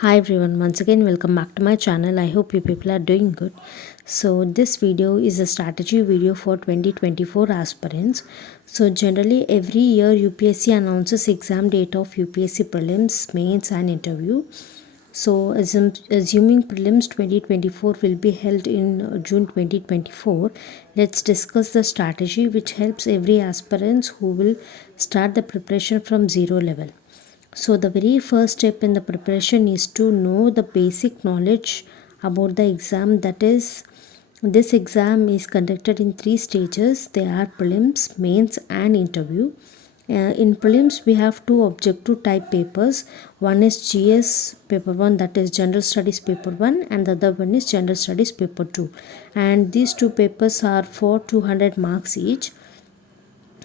Hi everyone, once again welcome back to my channel. I hope you people are doing good. So this video is a strategy video for 2024 aspirants. So generally every year UPSC announces exam date of UPSC prelims, mains and interview. So assuming prelims 2024 will be held in June 2024, let's discuss the strategy which helps every aspirants who will start the preparation from zero level. So the very first step in the preparation is to know the basic knowledge about the exam. That is, this exam is conducted in three stages. They are prelims, mains and interview. In prelims we have two objective type papers. One is GS paper 1, that is general studies paper 1, and the other one is general studies paper 2, and these two papers are for 200 marks each.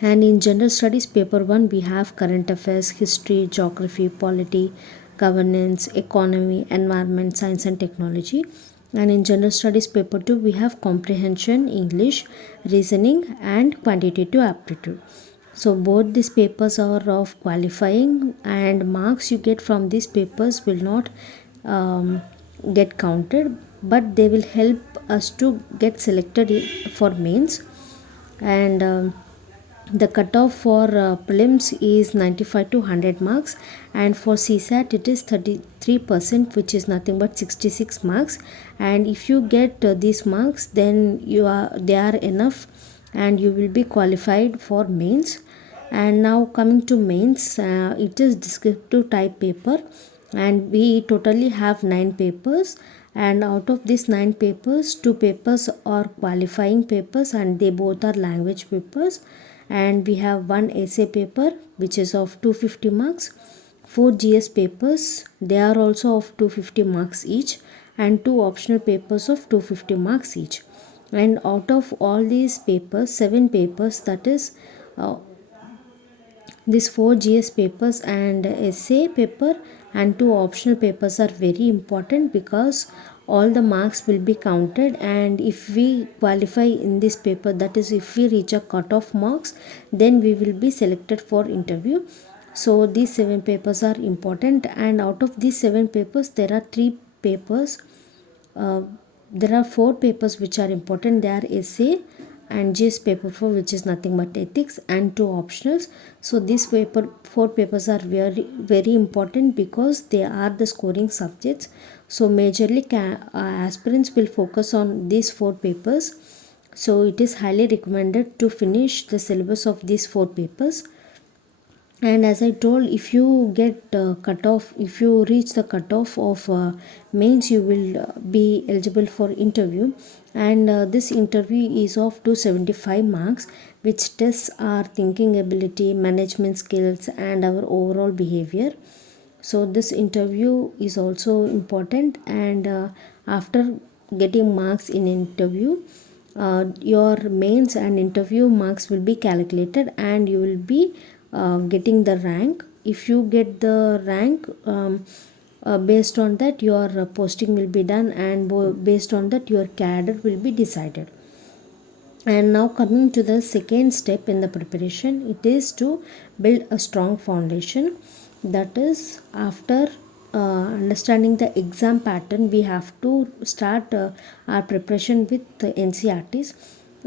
And in general studies paper 1 we have current affairs, history, geography, polity, governance, economy, environment, science and technology. And in general studies paper 2 we have comprehension, English, reasoning and quantitative aptitude. So both these papers are of qualifying, and marks you get from these papers will not get counted, but they will help us to get selected for mains. And the cutoff for prelims is 95 to 100 marks, and for CSAT it is 33%, which is nothing but 66 marks. And if you get these marks, then they are enough and you will be qualified for mains. And now coming to mains, it is descriptive type paper, and we totally have 9 papers, and out of these 9 papers, 2 papers are qualifying papers and they both are language papers. And we have one essay paper which is of 250 marks, 4 GS papers, they are also of 250 marks each, and 2 optional papers of 250 marks each. And out of all these papers, 7 papers, that is these 4 GS papers and essay paper and 2 optional papers are very important, because all the marks will be counted, and if we qualify in this paper, that is if we reach a cutoff marks, then we will be selected for interview. So these 7 papers are important, and out of these 7 papers there are 3 papers, uh, there are 4 papers which are important. They are essay and GS paper 4, which is nothing but ethics, and 2 optionals. So these 4 papers are very important because they are the scoring subjects. So majorly aspirants will focus on these 4 papers. So it is highly recommended to finish the syllabus of these 4 papers. And as I told, if you get cutoff, if you reach the cutoff of mains, you will be eligible for interview. And this interview is of 275 marks, which tests our thinking ability, management skills and our overall behavior. So this interview is also important, and after getting marks in interview, your mains and interview marks will be calculated and you will be getting the rank. If you get the rank, based on that your posting will be done, and based on that your cadre will be decided. And now coming to the second step in the preparation, it is to build a strong foundation. That is, after understanding the exam pattern, we have to start our preparation with the NCRTs.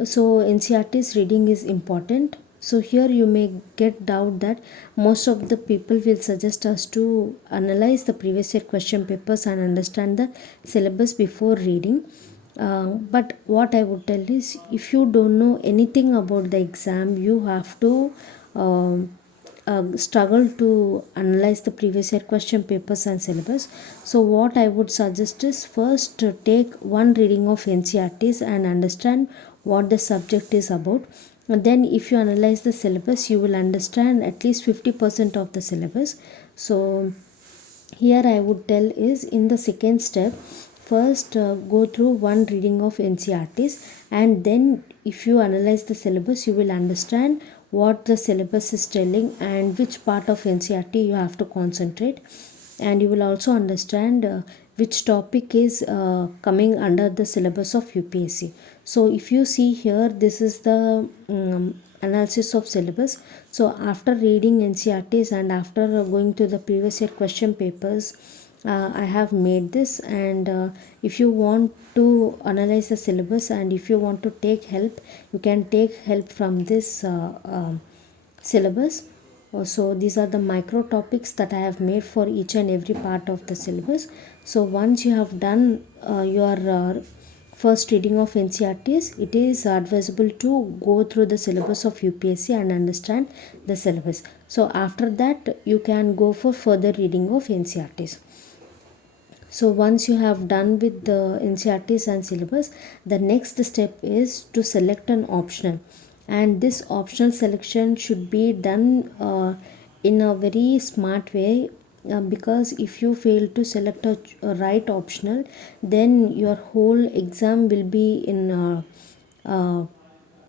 So NCRTs reading is important. So here you may get doubt that most of the people will suggest us to analyze the previous year question papers and understand the syllabus before reading. But what I would tell is, if you don't know anything about the exam, you have to struggle to analyze the previous year question papers and syllabus. So what I would suggest is, first take one reading of NCRTs and understand what the subject is about. And then if you analyze the syllabus, you will understand at least 50% of the syllabus. So here I would tell is, in the second step, first go through one reading of NCRTs, and then if you analyze the syllabus, you will understand what the syllabus is telling and which part of NCRT you have to concentrate. And you will also understand which topic is coming under the syllabus of UPSC. So if you see here, this is the analysis of syllabus. So after reading NCRTs and after going to the previous year question papers I have made this, and if you want to analyze the syllabus and if you want to take help, you can take help from this syllabus. So these are the micro topics that I have made for each and every part of the syllabus. So once you have done your first reading of NCRTs, it is advisable to go through the syllabus of UPSC and understand the syllabus. So after that, you can go for further reading of NCRTs. So once you have done with the NCRTs and syllabus, the next step is to select an optional, and this optional selection should be done in a very smart way, because if you fail to select a right optional, then your whole exam will be in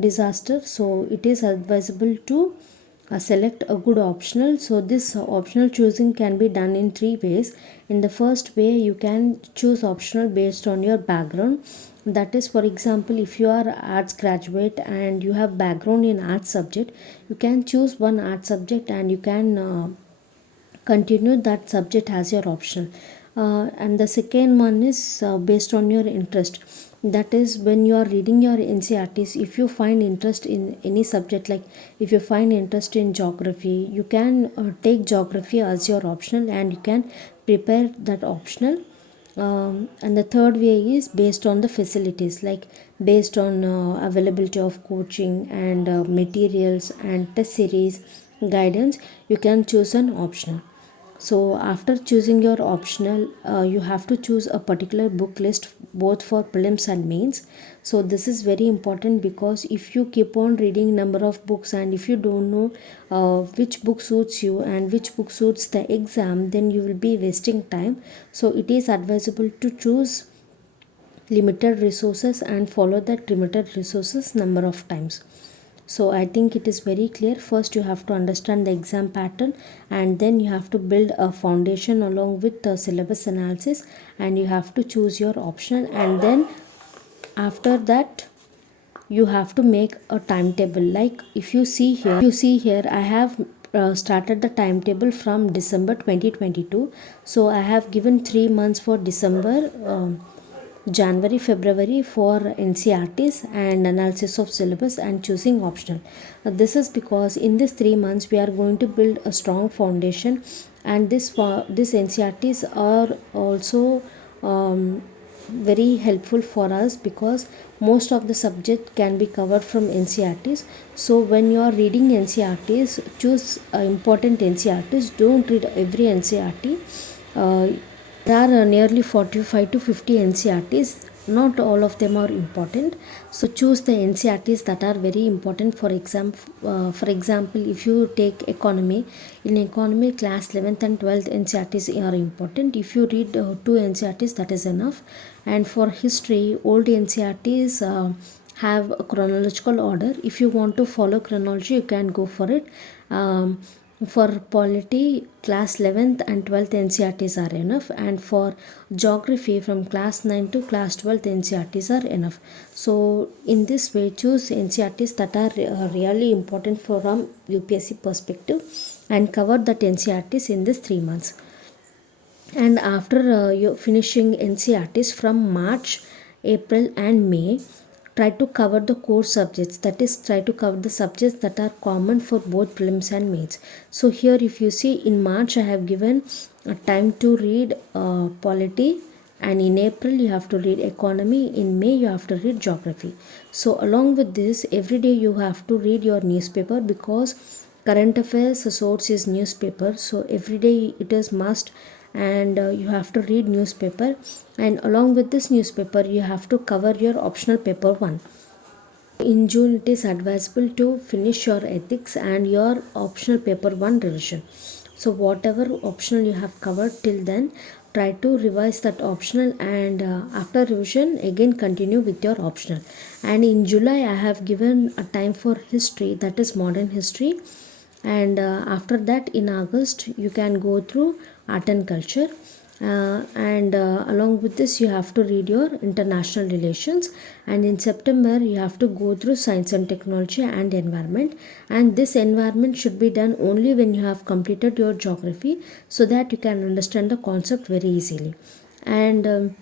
disaster. So it is advisable to select a good optional. So this optional choosing can be done in three ways. In the first way, you can choose optional based on your background. That is, for example, if you are arts graduate and you have background in arts subject, you can choose one art subject and you can continue that subject as your optional. And the second one is based on your interest. That is, when you are reading your NCRTs, if you find interest in any subject, like if you find interest in geography, you can take geography as your optional and you can prepare that optional. And the third way is based on the facilities, like based on availability of coaching and materials and test series guidance, you can choose an optional. So after choosing your optional, you have to choose a particular book list both for prelims and mains. So this is very important, because if you keep on reading number of books and if you don't know which book suits you and which book suits the exam, then you will be wasting time. So it is advisable to choose limited resources and follow that limited resources number of times. So I think it is very clear. First you have to understand the exam pattern, and then you have to build a foundation along with the syllabus analysis, and you have to choose your optional, and then after that you have to make a timetable. Like if you see here, I have started the timetable from December 2022. So I have given 3 months for December, January, February for NCRTs and analysis of syllabus and choosing optional. This is because in this 3 months we are going to build a strong foundation, and this NCRTs are also very helpful for us, because most of the subject can be covered from NCRTs. So when you are reading NCRTs, choose important NCRTs. Don't read every NCRT. There are nearly 45 to 50 NCRTs. Not all of them are important. So choose the NCRTs that are very important for exam. For example, if you take economy, in economy class 11th and 12th NCRTs are important. If you read 2 NCRTs, that is enough. And for history, old NCRTs have a chronological order. If you want to follow chronology, you can go for it. For polity, class 11th and 12th NCRTs are enough, and for geography from class 9 to class 12th NCRTs are enough. So in this way, choose NCRTs that are really important from UPSC perspective, and cover that NCRTs in this 3 months. And after you finishing NCRTs from March, April and May, try to cover the core subjects. That is, try to cover the subjects that are common for both prelims and mains. So here if you see, in March I have given a time to read polity, and in April you have to read economy, in May you have to read geography. So along with this, every day you have to read your newspaper, because current affairs source is newspaper. So every day it is must, and you have to read newspaper, and along with this newspaper you have to cover your optional paper 1. In June, it is advisable to finish your ethics and your optional paper 1 revision. So whatever optional you have covered till then, try to revise that optional, and after revision again continue with your optional. And in July I have given a time for history, that is modern history, and after that in August you can go through art and culture. and along with this you have to read your international relations, and in September you have to go through science and technology and environment, and this environment should be done only when you have completed your geography, so that you can understand the concept very easily. And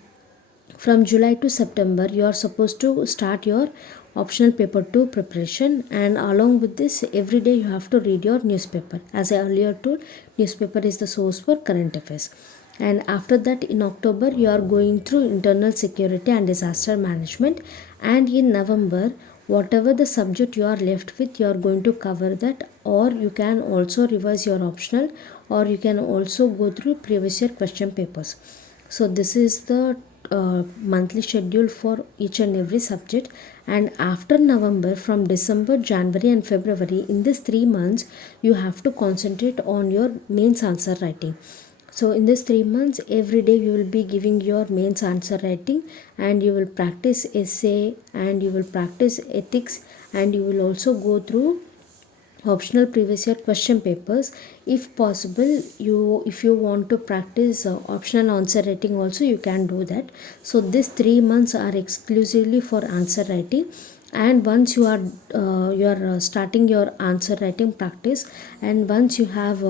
from July to September you are supposed to start your optional paper 2 preparation, and along with this every day you have to read your newspaper. As I earlier told, newspaper is the source for current affairs. And after that in October you are going through internal security and disaster management, and in November whatever the subject you are left with you are going to cover that, or you can also revise your optional, or you can also go through previous year question papers. So this is the monthly schedule for each and every subject. And after November, from December, January and February, in these 3 months you have to concentrate on your mains answer writing. So in these 3 months every day you will be giving your mains answer writing, and you will practice essay, and you will practice ethics, and you will also go through optional previous year question papers. If possible, if you want to practice optional answer writing also, you can do that. So these 3 months are exclusively for answer writing, and once you are starting your answer writing practice, and once you have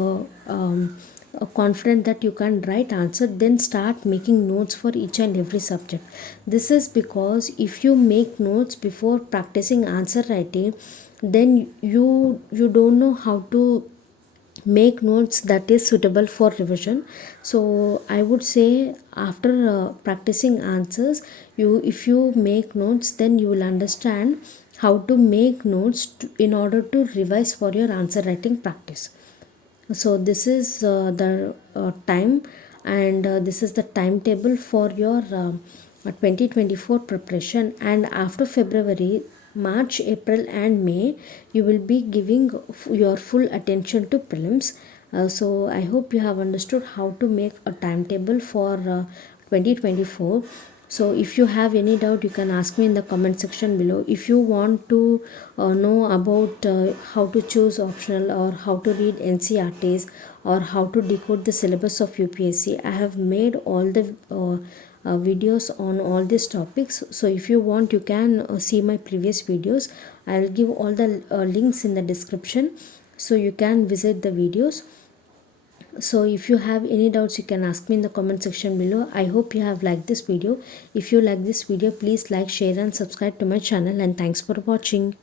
confident that you can write answer, then start making notes for each and every subject. This is because if you make notes before practicing answer writing, then you don't know how to make notes that is suitable for revision. So I would say after practicing answers, if you make notes, then you will understand how to make notes in order to revise for your answer writing practice. So this is the time, and this is the timetable for your 2024 preparation. And after February, March, April and May you will be giving your full attention to prelims. So I hope you have understood how to make a timetable for 2024. So if you have any doubt, you can ask me in the comment section below. If you want to know about how to choose optional, or how to read NCRTs, or how to decode the syllabus of UPSC, I have made all the videos on all these topics. So if you want, you can see my previous videos. I will give all the links in the description, so you can visit the videos. So if you have any doubts, you can ask me in the comment section below. I hope you have liked this video. If you like this video, please like, share and subscribe to my channel, and thanks for watching.